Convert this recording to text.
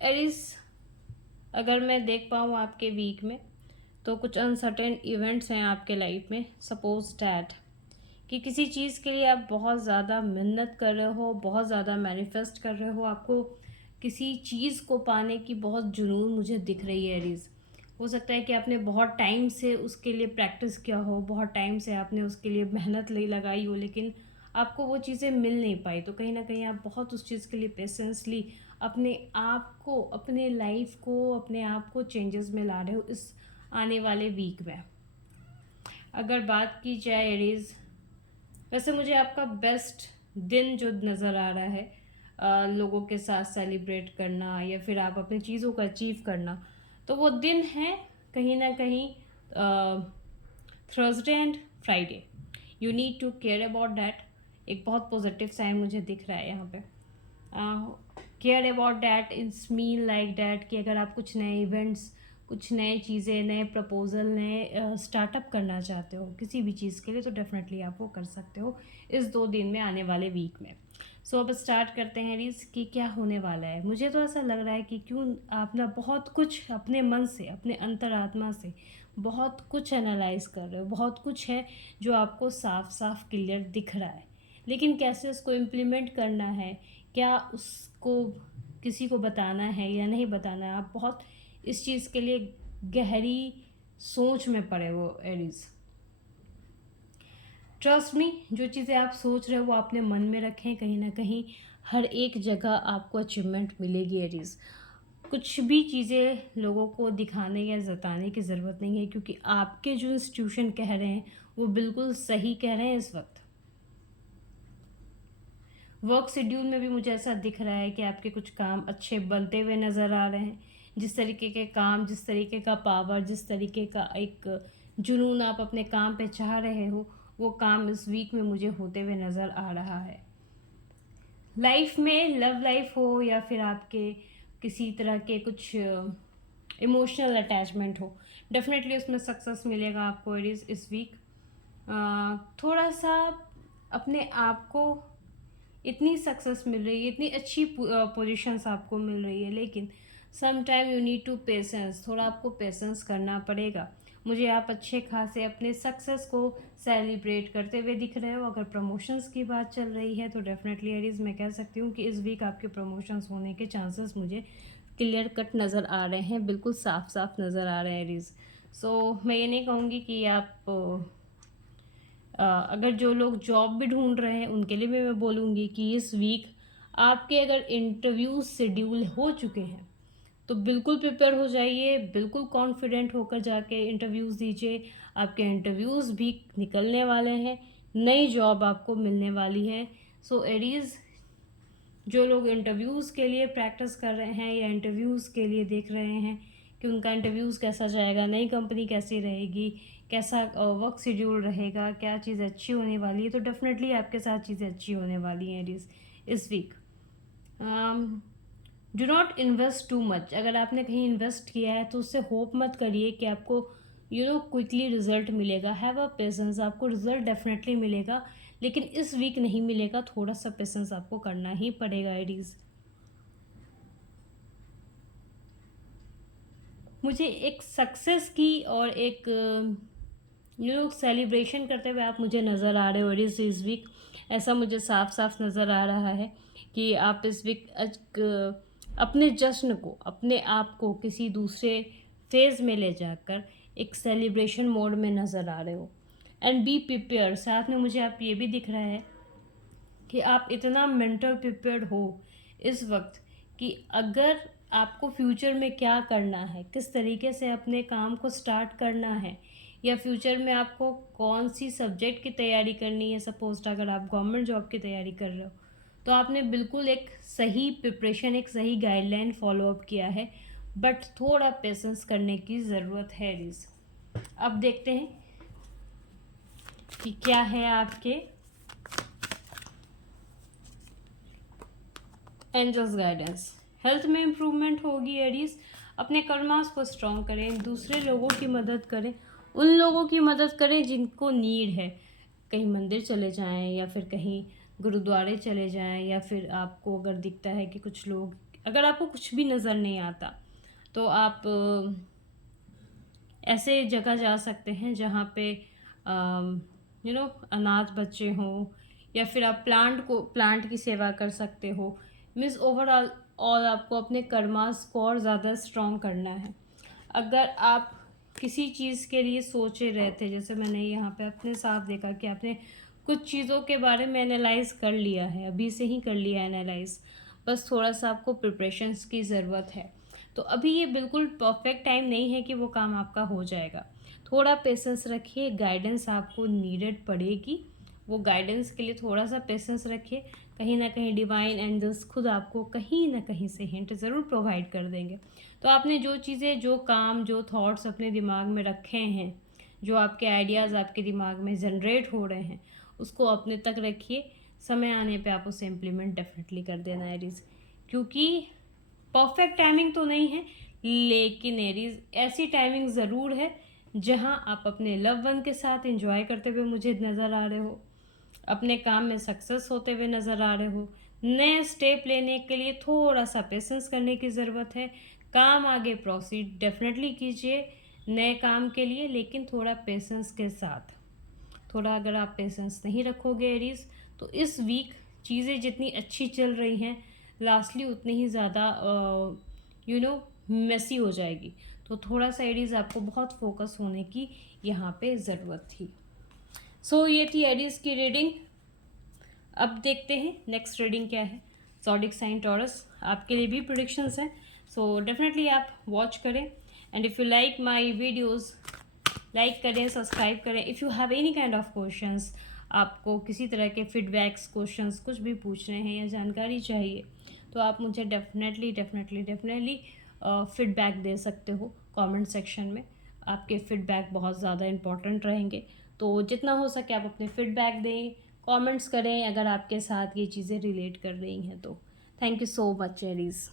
Aries, अगर मैं देख पाऊँ आपके वीक में, तो कुछ अनसर्टेन इवेंट्स हैं आपके लाइफ में। सपोज डैट कि किसी चीज़ के लिए आप बहुत ज़्यादा मेहनत कर रहे हो, बहुत ज़्यादा मैनिफेस्ट कर रहे हो, आपको किसी चीज़ को पाने की बहुत जुनून मुझे दिख रही है एरीज। हो सकता है कि आपने बहुत टाइम से उसके लिए प्रैक्टिस किया हो, बहुत टाइम से आपने उसके लिए मेहनत लगाई हो, लेकिन आपको वो चीज़ें मिल नहीं पाई। तो कहीं ना कहीं आप बहुत उस चीज़ के लिए पेशेंसली अपने आप को, अपने लाइफ को, अपने आप को चेंजेस में ला रहे हो इस आने वाले वीक में। अगर बात की जाए एरीज, वैसे मुझे आपका बेस्ट दिन जो नज़र आ रहा है, लोगों के साथ सेलिब्रेट करना या फिर आप अपनी चीज़ों को अचीव करना, तो वो दिन है कहीं ना कहीं Thursday and Friday. You need to care about that. एक बहुत पॉजिटिव साइन मुझे दिख रहा है यहाँ पे। Care about that it's mean like that कि अगर आप कुछ नए इवेंट्स, कुछ नए चीज़ें, नए प्रपोजल, नए स्टार्टअप करना चाहते हो किसी भी चीज़ के लिए, तो डेफिनेटली आप वो कर सकते हो इस 2 दिन में, आने वाले वीक में। सो अब स्टार्ट करते हैं रीज कि क्या होने वाला है। मुझे तो ऐसा लग रहा है कि क्यों आप ना बहुत कुछ अपने मन से, अपने अंतरात्मा से बहुत कुछ एनालाइज कर रहे हो, बहुत कुछ है जो आपको साफ साफ क्लियर दिख रहा है, लेकिन कैसे उसको इम्प्लीमेंट करना है, क्या उसको किसी को बताना है या नहीं बताना है, आप बहुत इस चीज़ के लिए गहरी सोच में पड़े हो एरीज। ट्रस्ट मी, जो चीज़ें आप सोच रहे हो वो अपने मन में रखें। कहीं ना कहीं हर एक जगह आपको अचीवमेंट मिलेगी एरीज। कुछ भी चीज़ें लोगों को दिखाने या जताने की ज़रूरत नहीं है, क्योंकि आपके जो इंस्टीट्यूशन कह रहे हैं वो बिल्कुल सही कह रहे हैं। इस वक्त वर्क शेड्यूल में भी मुझे ऐसा दिख रहा है कि आपके कुछ काम अच्छे बनते हुए नज़र आ रहे हैं। जिस तरीके के काम, जिस तरीके का पावर, जिस तरीके का एक जुनून आप अपने काम पे चाह रहे हो, वो काम इस वीक में मुझे होते हुए नज़र आ रहा है। लाइफ में, लव लाइफ हो या फिर आपके किसी तरह के कुछ इमोशनल अटैचमेंट हो, डेफिनेटली उसमें सक्सेस मिलेगा आपको एरीज इस वीक। थोड़ा सा अपने आप को, इतनी सक्सेस मिल रही है, इतनी अच्छी पोजीशंस आपको मिल रही है, लेकिन some time you need to patience. थोड़ा आपको पेशेंस करना पड़ेगा। मुझे आप अच्छे खासे अपने सक्सेस को सेलिब्रेट करते हुए दिख रहे हो। अगर प्रमोशंस की बात चल रही है तो डेफिनेटली एरीज मैं कह सकती हूँ कि इस वीक आपके प्रमोशंस होने के चांसेस मुझे क्लियर कट नज़र आ रहे हैं, बिल्कुल साफ साफ नज़र आ रहे हैं एरीज। सो मैं ये नहीं कहूँगी कि आप अगर जो लोग जॉब भी ढूंढ रहे हैं उनके लिए भी मैं बोलूँगी कि इस वीक आपके अगर इंटरव्यूज शेड्यूल हो चुके हैं तो बिल्कुल प्रिपेयर हो जाइए, बिल्कुल कॉन्फिडेंट होकर जाके इंटरव्यूज़ दीजिए। आपके इंटरव्यूज़ भी निकलने वाले हैं, नई जॉब आपको मिलने वाली है। सो एरीज, जो लोग इंटरव्यूज़ के लिए प्रैक्टिस कर रहे हैं या इंटरव्यूज़ के लिए देख रहे हैं कि उनका इंटरव्यूज़ कैसा जाएगा, नई कंपनी कैसी रहेगी, कैसा वर्क शेड्यूल रहेगा, क्या चीज़ अच्छी होने वाली है, तो डेफिनेटली आपके साथ चीज़ें अच्छी होने वाली हैं एरीज इस week. Do not invest too much. अगर आपने कहीं इन्वेस्ट किया है तो उससे होप मत करिए कि आपको क्विकली रिजल्ट मिलेगा। हैव अ पेशेंस, आपको रिजल्ट डेफिनेटली मिलेगा, लेकिन इस वीक नहीं मिलेगा। थोड़ा सा पेशेंस आपको करना ही पड़ेगा एडीज। मुझे एक सक्सेस की और एक सेलिब्रेशन करते हुए आप मुझे नज़र आ रहे हो एडीज इस वीक। ऐसा मुझे साफ साफ नज़र आ रहा है कि आप इस वीक अपने जश्न को, अपने आप को किसी दूसरे फेज़ में ले जाकर एक सेलिब्रेशन मोड में नज़र आ रहे हो। एंड बी प्रिपेयर, साथ में मुझे आप ये भी दिख रहा है कि आप इतना मेंटल प्रिपेयर्ड हो इस वक्त कि अगर आपको फ्यूचर में क्या करना है, किस तरीके से अपने काम को स्टार्ट करना है, या फ्यूचर में आपको कौन सी सब्जेक्ट की तैयारी करनी है, सपोज अगर आप गवर्नमेंट जॉब की तैयारी कर रहे हो, तो आपने बिल्कुल एक सही प्रिपरेशन, एक सही गाइडलाइन फॉलो अप किया है, बट थोड़ा पेशेंस करने की ज़रूरत है रिज। अब देखते हैं कि क्या है आपके एंजल्स गाइडेंस। हेल्थ में इम्प्रूवमेंट होगी एडीज। अपने कर्मास को स्ट्रॉन्ग करें, दूसरे लोगों की मदद करें, उन लोगों की मदद करें जिनको नीड है। कहीं मंदिर चले जाएं या फिर कहीं गुरुद्वारे चले जाएं, या फिर आपको अगर दिखता है कि कुछ लोग अगर आपको कुछ भी नज़र नहीं आता तो आप ऐसे जगह जा सकते हैं जहाँ पे अनाथ बच्चे हों, या फिर आप प्लांट की सेवा कर सकते हो। मीन्स ओवरऑल और आपको अपने कर्मास को और ज़्यादा स्ट्रॉन्ग करना है। अगर आप किसी चीज़ के लिए सोचे रहते, जैसे मैंने यहाँ पे अपने साथ देखा कि आपने कुछ चीज़ों के बारे में एनालाइज कर लिया है, अभी से ही कर लिया एनालाइज, बस थोड़ा सा आपको प्रिपरेशंस की ज़रूरत है। तो अभी ये बिल्कुल परफेक्ट टाइम नहीं है कि वो काम आपका हो जाएगा। थोड़ा पेशेंस रखिए, गाइडेंस आपको नीडेड पड़ेगी, वो गाइडेंस के लिए थोड़ा सा पेशेंस रखिए। कहीं ना कहीं डिवाइन एंजल्स खुद आपको कहीं ना कहीं से हिंट ज़रूर प्रोवाइड कर देंगे। तो आपने जो चीज़ें, जो काम, जो थॉट्स अपने दिमाग में रखे हैं, जो आपके आइडियाज़ आपके दिमाग में जनरेट हो रहे हैं, उसको अपने तक रखिए। समय आने पे आप उसे इम्प्लीमेंट डेफिनेटली कर देना एरीज, क्योंकि परफेक्ट टाइमिंग तो नहीं है, लेकिन एरीज ऐसी टाइमिंग ज़रूर है जहां आप अपने लव वन के साथ एंजॉय करते हुए मुझे नज़र आ रहे हो, अपने काम में सक्सेस होते हुए नज़र आ रहे हो। नए स्टेप लेने के लिए थोड़ा सा पेशेंस करने की ज़रूरत है। काम आगे प्रोसीड डेफिनेटली कीजिए नए काम के लिए, लेकिन थोड़ा पेशेंस के साथ। थोड़ा अगर आप पेशेंस नहीं रखोगे एरीज, तो इस वीक चीज़ें जितनी अच्छी चल रही हैं लास्टली उतनी ही ज़्यादा मेसी हो जाएगी। तो थोड़ा सा एरीज आपको बहुत फोकस होने की यहाँ पे ज़रूरत थी। सो ये थी एरीज की रीडिंग। अब देखते हैं नेक्स्ट रीडिंग क्या है। ज़ोडिक साइन टॉरस, आपके लिए भी प्रेडिक्शंस हैं, सो डेफिनेटली आप वॉच करें। And if you like my videos, like करें, सब्सक्राइब करें। If you have any kind of questions, आपको किसी तरह के फीडबैक्स, क्वेश्चंस कुछ भी पूछने हैं या जानकारी चाहिए, तो आप मुझे डेफिनेटली फीडबैक दे सकते हो कमेंट सेक्शन में। आपके फीडबैक बहुत ज़्यादा इंपॉर्टेंट रहेंगे, तो जितना हो सके आप अपने फीडबैक दें, कमेंट्स करें अगर आपके साथ ये चीज़ें रिलेट कर रही हैं तो। Thank you so much Aries.